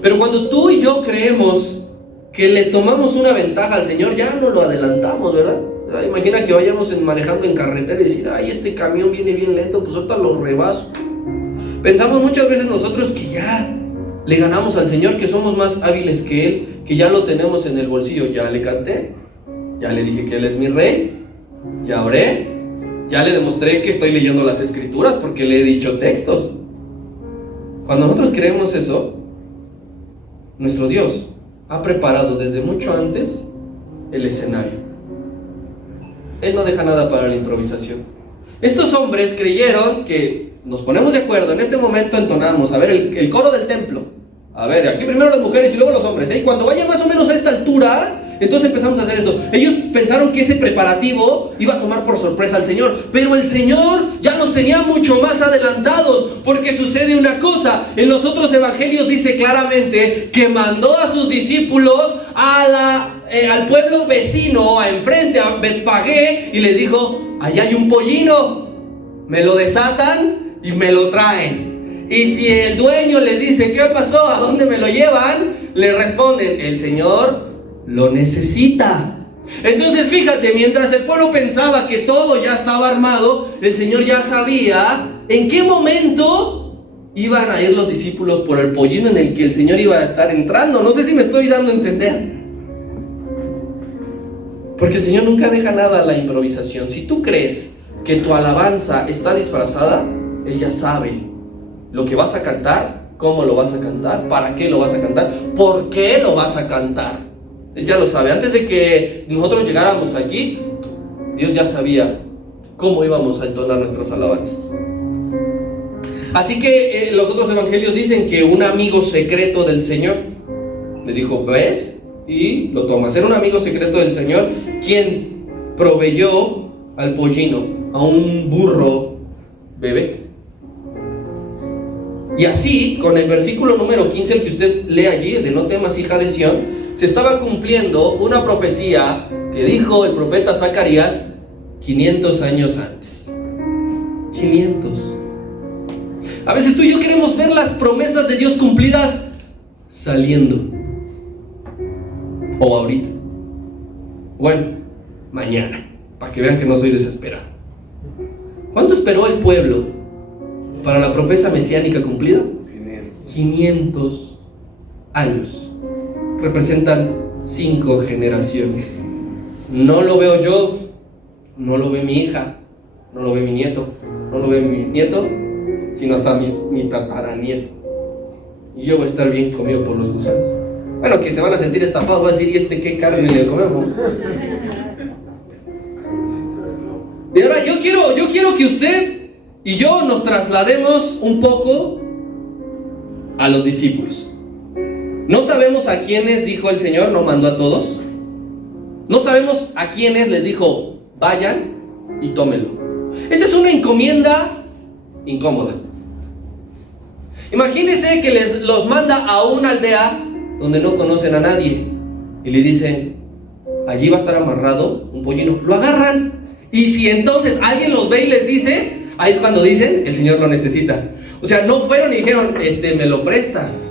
Pero cuando tú y yo creemos que le tomamos una ventaja al Señor, ya no lo adelantamos, ¿verdad? Imagina que vayamos manejando en carretera y decir: ay, este camión viene bien lento, pues ahorita lo rebaso. Pensamos muchas veces nosotros que ya le ganamos al Señor, que somos más hábiles que Él, que ya lo tenemos en el bolsillo. Ya le canté, ya le dije que Él es mi rey, ya oré, ya le demostré que estoy leyendo las escrituras porque le he dicho textos. Cuando nosotros creemos eso, nuestro Dios ha preparado desde mucho antes el escenario. Él no deja nada para la improvisación. Estos hombres creyeron que nos ponemos de acuerdo, en este momento entonamos, a ver, el coro del templo. A ver, aquí primero las mujeres y luego los hombres, ¿eh? Y cuando vaya más o menos a esta altura, entonces empezamos a hacer esto. Ellos pensaron que ese preparativo iba a tomar por sorpresa al Señor, pero el Señor ya nos tenía mucho más adelantados, porque sucede una cosa. En los otros evangelios dice claramente que mandó a sus discípulos al pueblo vecino, a enfrente, a Betfagé, y les dijo: allá hay un pollino, me lo desatan y me lo traen. Y si el dueño les dice: ¿qué pasó? ¿A dónde me lo llevan? Le responden: el Señor lo necesita. Entonces fíjate, mientras el pueblo pensaba que todo ya estaba armado, el Señor ya sabía en qué momento iban a ir los discípulos por el pollino en el que el Señor iba a estar entrando. No sé si me estoy dando a entender, porque el Señor nunca deja nada a la improvisación. Si tú crees que tu alabanza está disfrazada, Él ya sabe lo que vas a cantar ¿Cómo lo vas a cantar? ¿Para qué lo vas a cantar? ¿Por qué lo vas a cantar? Él ya lo sabe. Antes de que nosotros llegáramos aquí, Dios ya sabía cómo íbamos a entonar nuestras alabanzas. Así que los otros evangelios dicen que un amigo secreto del Señor le dijo, ¿ves? Y lo tomas. Era un amigo secreto del Señor quien proveyó al pollino, a un burro bebé. Y así, con el versículo número 15, el que usted lee allí, el de no temas, hija de Sión, se estaba cumpliendo una profecía que dijo el profeta Zacarías 500 años antes. 500. A veces tú y yo queremos ver las promesas de Dios cumplidas saliendo. O ahorita. Bueno, mañana. Para que vean que no soy desesperado. ¿Cuánto esperó el pueblo para la promesa mesiánica cumplida? 500 años. Representan 5 generaciones. No lo veo yo, no lo ve mi hija, no lo ve mi nieto, no lo ve mi bisnieto, sino hasta mi tataranieto. Y yo voy a estar bien comido por los gusanos. Bueno, que se van a sentir estafados, va a decir, ¿y qué carne le comemos? Y ahora yo quiero que usted y yo nos traslademos un poco a los discípulos. No sabemos a quiénes dijo el Señor, no mandó a todos. No sabemos a quiénes les dijo, vayan y tómenlo. Esa es una encomienda incómoda. Imagínense que los manda a una aldea donde no conocen a nadie y le dicen, allí va a estar amarrado un pollino. Lo agarran, y si entonces alguien los ve y les dice, ahí es cuando dicen, el Señor lo necesita. O sea, no fueron y dijeron, me lo prestas.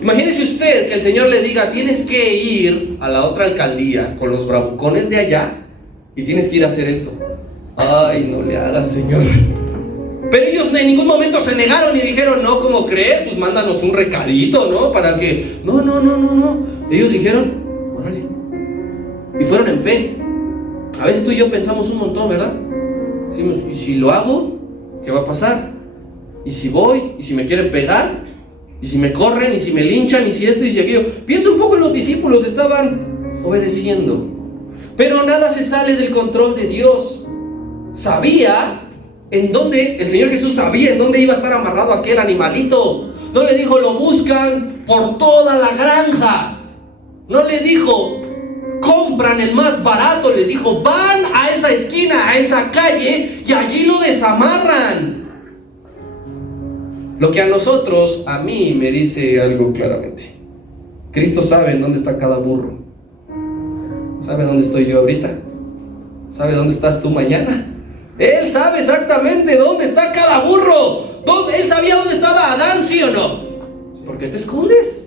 Imagínese usted que el Señor le diga, tienes que ir a la otra alcaldía con los bravucones de allá y tienes que ir a hacer esto. Ay, no le hagas, Señor. Pero ellos en ningún momento se negaron y dijeron, no, ¿cómo crees? Pues mándanos un recadito, ¿no? Para que... No. Ellos dijeron, órale. Y fueron en fe. A veces tú y yo pensamos un montón, ¿verdad? Decimos, ¿y si lo hago? ¿Qué va a pasar? ¿Y si voy? ¿Y si me quieren pegar? ¿Y si me corren? ¿Y si me linchan? ¿Y si esto? ¿Y si aquello? Piensa un poco en los discípulos, estaban obedeciendo. Pero nada se sale del control de Dios. Sabía en dónde, el Señor Jesús sabía en dónde iba a estar amarrado aquel animalito. No le dijo, lo buscan por toda la granja. No le dijo, compran el más barato. Le dijo, van a esa esquina, a esa calle, y allí lo desamarran. Lo que a nosotros, a mí, me dice algo claramente. Cristo sabe en dónde está cada burro. ¿Sabe dónde estoy yo ahorita? ¿Sabe dónde estás tú mañana? Él sabe exactamente dónde está cada burro. Él sabía dónde estaba Adán, ¿sí o no? ¿Por qué te escondes?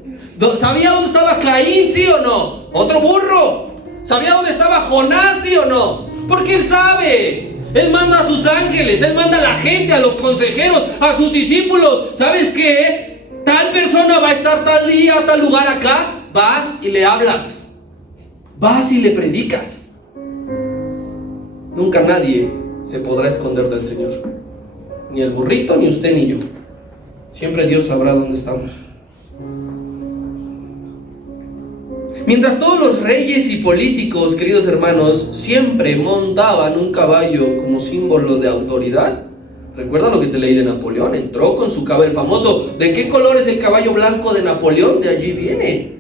¿Sabía dónde estaba Caín, sí o no? Otro burro. ¿Sabía dónde estaba Jonás, sí o no? Porque Él sabe. Él manda a sus ángeles, Él manda a la gente, a los consejeros, a sus discípulos. ¿Sabes qué? Tal persona va a estar tal día, tal lugar acá. Vas y le hablas. Vas y le predicas. Nunca nadie se podrá esconder del Señor. Ni el burrito, ni usted, ni yo. Siempre Dios sabrá dónde estamos. Mientras todos los reyes y políticos, queridos hermanos, siempre montaban un caballo como símbolo de autoridad. ¿Recuerda lo que te leí de Napoleón? Entró con su caballo, el famoso, ¿de qué color es el caballo blanco de Napoleón? De allí viene.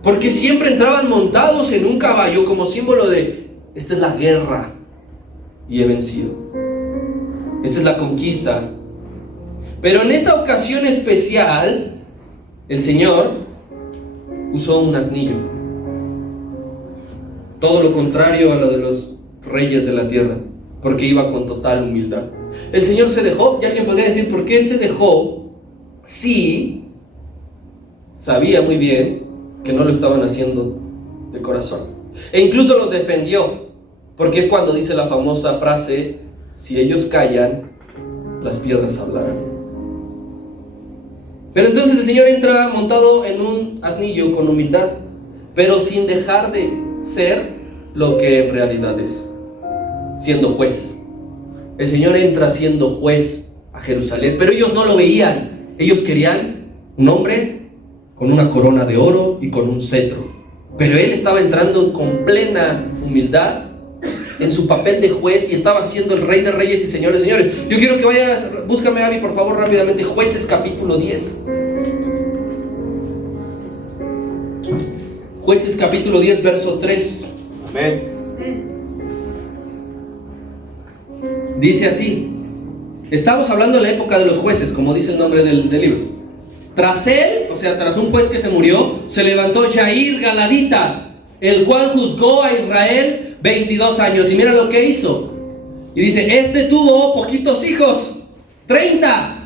Porque siempre entraban montados en un caballo como símbolo de, esta es la guerra y he vencido. Esta es la conquista. Pero en esa ocasión especial, el Señor usó un asnillo. Todo lo contrario a lo de los reyes de la tierra, porque iba con total humildad. El Señor se dejó, y alguien podría decir, ¿por qué se dejó? Sí, sabía muy bien que no lo estaban haciendo de corazón. E incluso los defendió, porque es cuando dice la famosa frase, si ellos callan, las piedras hablarán. Pero entonces el Señor entra montado en un asnillo con humildad, pero sin dejar de ser lo que en realidad es, siendo juez. El Señor entra siendo juez a Jerusalén, pero ellos no lo veían. Ellos querían un hombre con una corona de oro y con un cetro. Pero él estaba entrando con plena humildad en su papel de juez y estaba siendo el rey de reyes y señores de señores. Yo quiero que vayas, búscame, Abby, por favor, rápidamente, Jueces capítulo 10. Jueces capítulo 10, verso 3. Amén. Dice así. Estamos hablando de la época de los jueces, como dice el nombre del libro. Tras él, o sea, tras un juez que se murió, se levantó Jair Galadita, el cual juzgó a Israel 22 años. Y mira lo que hizo. Y dice, este tuvo poquitos hijos, 30,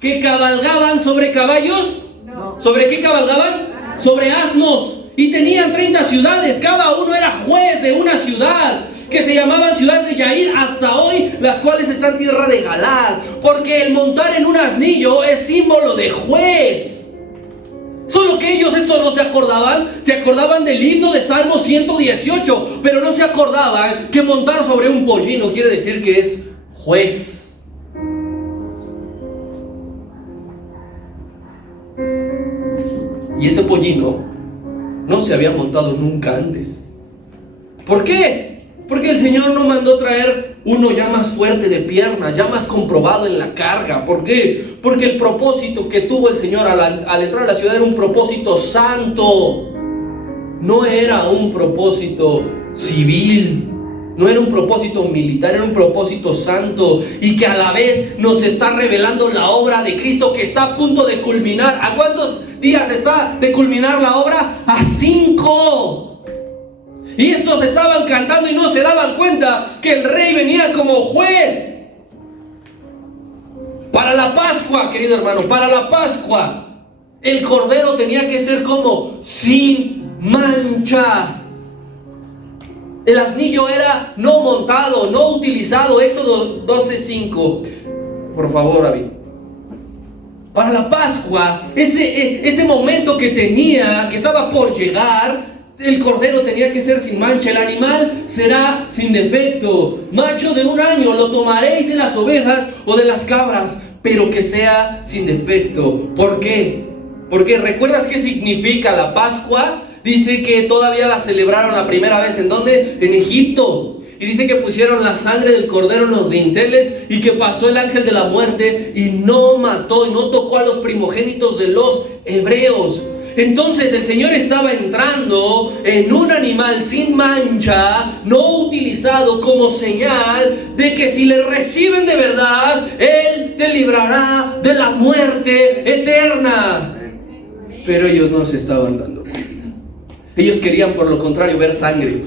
que cabalgaban sobre caballos. No. ¿Sobre qué cabalgaban? Sobre asnos. Y tenían 30 ciudades, cada uno era juez de una ciudad, que se llamaban ciudades de Jair hasta hoy, las cuales están en tierra de Galad, porque el montar en un asnillo es símbolo de juez. Solo que ellos esto no se acordaban del himno de Salmo 118, pero no se acordaban que montar sobre un pollino quiere decir que es juez. Y ese pollino no se había montado nunca antes. ¿Por qué? Porque el Señor no mandó traer uno ya más fuerte de piernas, ya más comprobado en la carga. ¿Por qué? Porque el propósito que tuvo el Señor al entrar a la ciudad era un propósito santo. No era un propósito civil, no era un propósito militar, era un propósito santo. Y que a la vez nos está revelando la obra de Cristo que está a punto de culminar. ¿A cuántos días está de culminar la obra? A 5. Y estos estaban cantando y no se daban cuenta que el rey venía como juez. Para la Pascua, querido hermano, para la Pascua, el cordero tenía que ser como sin mancha. El asnillo era no montado, no utilizado. Éxodo 12:5. Por favor, Abby. Para la Pascua, ese momento que estaba por llegar, el cordero tenía que ser sin mancha. El animal será sin defecto, macho de 1 año. Lo tomaréis de las ovejas o de las cabras, pero que sea sin defecto. ¿Por qué? Porque ¿recuerdas qué significa la Pascua? Dice que todavía la celebraron la primera vez. ¿En dónde? En Egipto. Y dice que pusieron la sangre del cordero en los dinteles y que pasó el ángel de la muerte y no mató y no tocó a los primogénitos de los hebreos. Entonces el Señor estaba entrando en un animal sin mancha, no utilizado, como señal de que si le reciben de verdad, Él te librará de la muerte eterna. Pero ellos no se estaban dando cuenta. Ellos querían, por lo contrario, ver sangre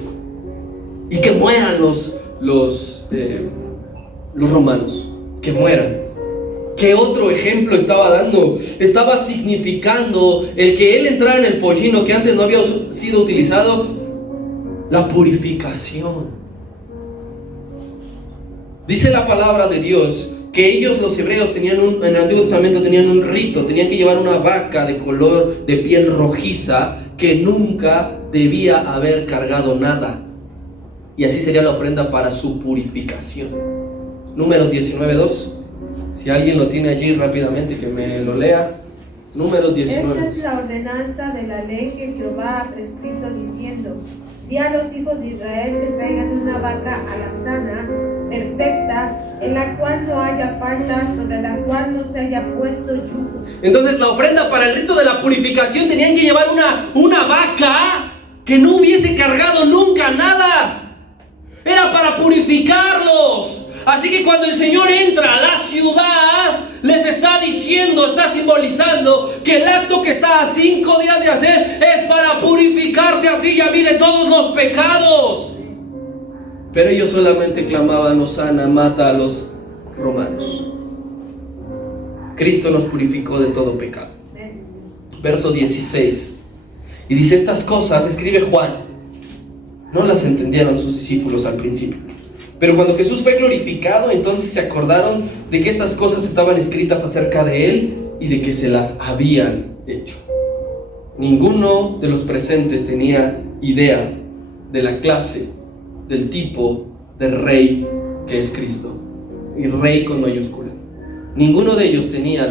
y que mueran los romanos, que mueran. ¿Qué otro ejemplo estaba dando? Estaba significando el que él entrara en el pollino que antes no había sido utilizado, la purificación. Dice la palabra de Dios que ellos, los hebreos, en el Antiguo Testamento tenían un rito, tenían que llevar una vaca de color de piel rojiza que nunca debía haber cargado nada. Y así sería la ofrenda para su purificación. Números 19:2. Si alguien lo tiene allí rápidamente, que me lo lea. Números 19. Esta es la ordenanza de la ley que Jehová ha prescrito diciendo: di a los hijos de Israel que traigan una vaca alazana, perfecta, en la cual no haya falta, sobre la cual no se haya puesto yugo. Entonces la ofrenda para el rito de la purificación tenían que llevar una vaca que no hubiese cargado nunca nada. Era para purificarlos. Así que cuando el Señor entra a la ciudad, les está diciendo, está simbolizando que el acto que está a 5 días de hacer es para purificarte a ti y a mí de todos los pecados. Pero ellos solamente clamaban: Hosana, mata a los romanos. Cristo nos purificó de todo pecado. Verso 16. Y dice: estas cosas, escribe Juan, no las entendieron sus discípulos al principio. Pero cuando Jesús fue glorificado, entonces se acordaron de que estas cosas estaban escritas acerca de Él y de que se las habían hecho. Ninguno de los presentes tenía idea de la clase, del tipo de rey que es Cristo. Y rey con mayúscula. Ninguno de ellos tenía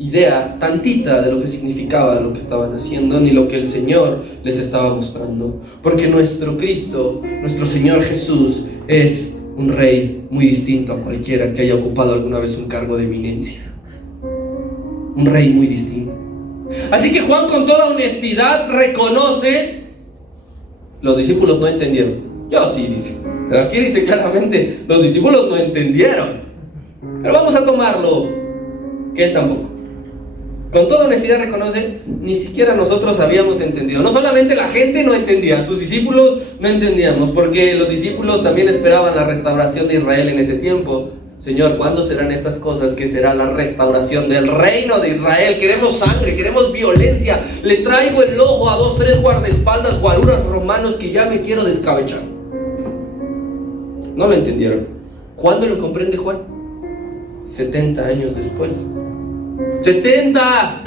idea, tantita, de lo que significaba lo que estaban haciendo, ni lo que el Señor les estaba mostrando. Porque nuestro Cristo, nuestro Señor Jesús, es un rey muy distinto a cualquiera que haya ocupado alguna vez un cargo de eminencia. Un rey muy distinto. Así que Juan, con toda honestidad, reconoce: los discípulos no entendieron. Yo sí, dice. Pero aquí dice claramente: los discípulos no entendieron. Pero vamos a tomarlo que él tampoco. Con toda honestidad reconoce: ni siquiera nosotros habíamos entendido. No solamente la gente no entendía, sus discípulos no entendíamos, porque los discípulos también esperaban la restauración de Israel en ese tiempo. Señor, ¿cuándo serán estas cosas? Que será la restauración del reino de Israel. Queremos sangre, queremos violencia. Le traigo el ojo a 2, 3 guardaespaldas, guaruras romanos, que ya me quiero descabechar. No lo entendieron. ¿Cuándo lo comprende Juan? 70 años después. 70.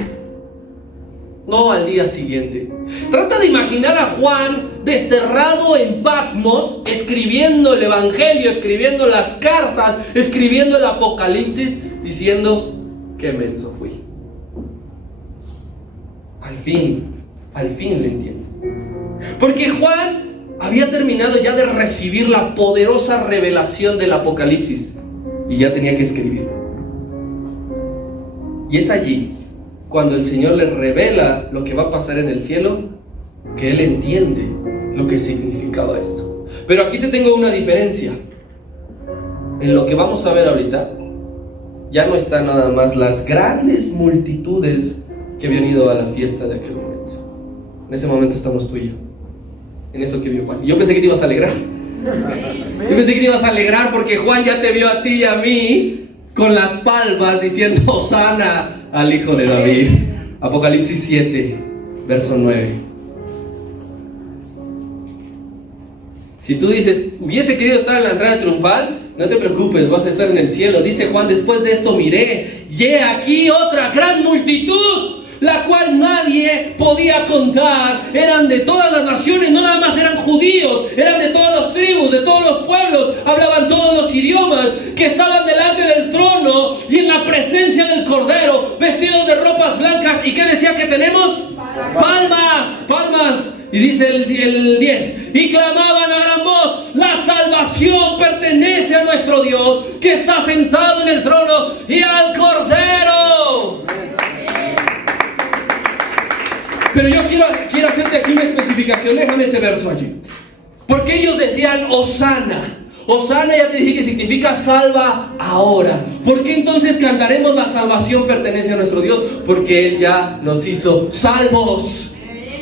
No al día siguiente. Trata de imaginar a Juan desterrado en Patmos, escribiendo el Evangelio, escribiendo las cartas, escribiendo el Apocalipsis, diciendo: qué menso fui. Al fin le entiendo. Porque Juan había terminado ya de recibir la poderosa revelación del Apocalipsis y ya tenía que escribir. Y es allí, cuando el Señor le revela lo que va a pasar en el cielo, que él entiende lo que significaba esto. Pero aquí te tengo una diferencia. En lo que vamos a ver ahorita, ya no están nada más las grandes multitudes que habían ido a la fiesta de aquel momento. En ese momento estamos tú y yo. En eso que vio Juan. Yo pensé que te ibas a alegrar. Yo pensé que te ibas a alegrar porque Juan ya te vio a ti y a mí con las palmas diciendo: Hosana al Hijo de David. Apocalipsis 7, verso 9. Si tú dices: hubiese querido estar en la entrada triunfal, no te preocupes, vas a estar en el cielo. Dice Juan: después de esto miré, y he aquí otra gran multitud, la cual nadie podía contar. Eran de todas las naciones, no nada más eran judíos, eran de todas las tribus, de todos los pueblos, hablaban todos los idiomas, que estaban delante del trono y en la presencia del Cordero, vestidos de ropas blancas. ¿Y qué decía que tenemos? Palmas. Y dice el 10: y clamaban a gran voz: la salvación pertenece a nuestro Dios, que está sentado en el trono, y al Cordero. Pero yo quiero hacerte aquí una especificación. Déjame ese verso allí. Porque ellos decían: Hosana. Hosana, ya te dije que significa salva ahora. ¿Por qué entonces cantaremos la salvación pertenece a nuestro Dios? Porque Él ya nos hizo salvos.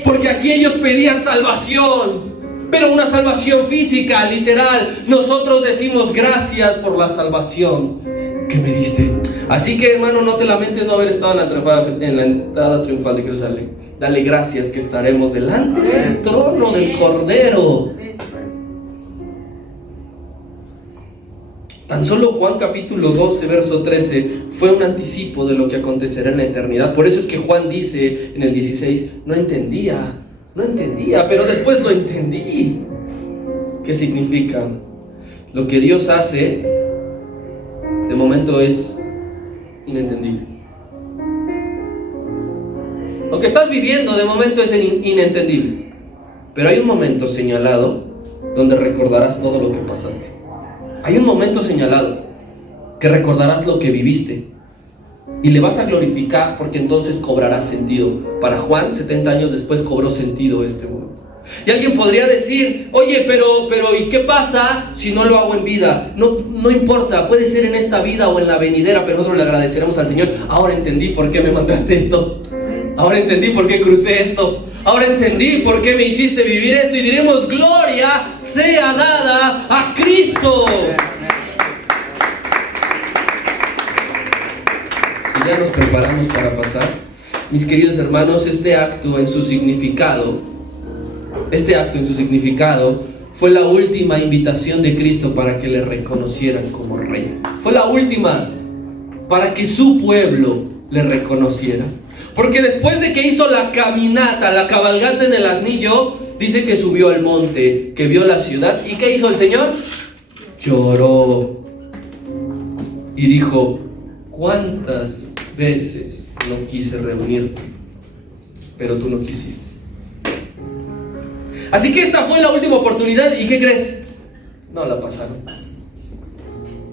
Porque aquí ellos pedían salvación, pero una salvación física, literal. Nosotros decimos: gracias por la salvación que me diste. Así que, hermano, no te lamentes no haber estado en la entrada triunfal de Jerusalén. Dale gracias que estaremos delante del trono del Cordero. Tan solo Juan capítulo 12, verso 13 fue un anticipo de lo que acontecerá en la eternidad. Por eso es que Juan dice en el 16: no entendía, pero después lo entendí. ¿Qué significa? Lo que Dios hace, de momento es inentendible. Lo que estás viviendo de momento es inentendible. Pero hay un momento señalado donde recordarás todo lo que pasaste. Hay un momento señalado que recordarás lo que viviste y le vas a glorificar, porque entonces cobrará sentido. Para Juan, 70 años después, cobró sentido este momento. Y alguien podría decir: oye, pero ¿y qué pasa si no lo hago en vida? No importa, puede ser en esta vida o en la venidera, pero nosotros le agradeceremos al Señor. Ahora entendí por qué me mandaste esto. Ahora entendí por qué crucé esto. Ahora entendí por qué me hiciste vivir esto. Y diremos: gloria sea dada a Cristo. Si ya nos preparamos para pasar, mis queridos hermanos, este acto en su significado fue la última invitación de Cristo para que le reconocieran como rey. Fue la última para que su pueblo le reconociera. Porque después de que hizo la caminata, la cabalgata en el asnillo, dice que subió al monte, que vio la ciudad. ¿Y qué hizo el Señor? Lloró y dijo: ¿cuántas veces no quise reunirte, pero tú no quisiste. Así que esta fue la última oportunidad, ¿y qué crees? No la pasaron,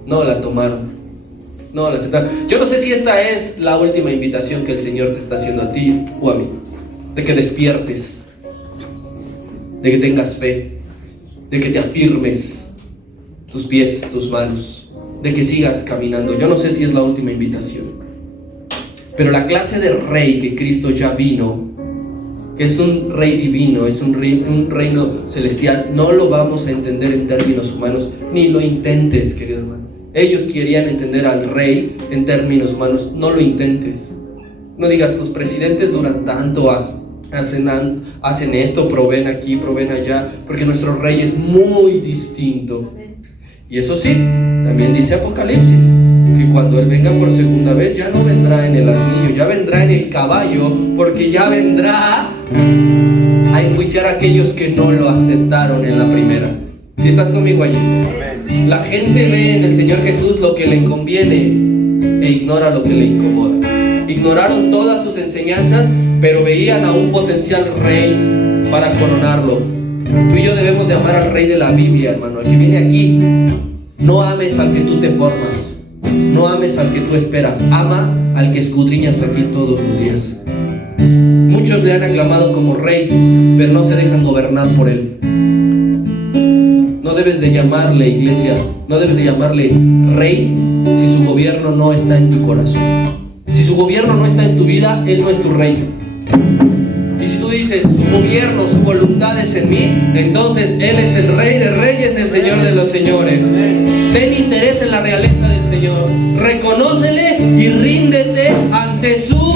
no la tomaron, no la aceptaron. Yo no sé si esta es la última invitación que el Señor te está haciendo a ti o a mí, de que despiertes, de que tengas fe, de que te afirmes tus pies, tus manos, de que sigas caminando. Yo no sé si es la última invitación, pero la clase de rey que Cristo ya vino, que es un rey divino, es un reino celestial, no lo vamos a entender en términos humanos, ni lo intentes, querido hermano. Ellos querían entender al rey en términos humanos, no lo intentes. No digas, los presidentes duran tanto, hacen esto, proveen aquí, proveen allá, porque nuestro rey es muy distinto. Y eso sí, también dice Apocalipsis, que cuando Él venga por segunda vez, ya no vendrá en el asnillo, ya vendrá en el caballo, porque ya vendrá a enjuiciar a aquellos que no lo aceptaron en la primera. Si estás conmigo allí, la gente ve en el Señor Jesús lo que le conviene e ignora lo que le incomoda. Ignoraron todas sus enseñanzas, pero veían a un potencial rey para coronarlo. Tú y yo debemos de amar al rey de la Biblia, hermano, al que viene aquí. No ames al que tú te formas, no ames al que tú esperas, ama al que escudriñas aquí todos los días. Muchos le han aclamado como rey, pero no se dejan gobernar por él. No debes de llamarle, iglesia, no debes de llamarle rey si su gobierno no está en tu corazón. Si su gobierno no está en tu vida, él no es tu rey. Y si tú dices, su gobierno, su voluntad es en mí, entonces Él es el Rey de Reyes, el Señor de los Señores. Ten interés en la realeza del Señor, reconócele y ríndete ante su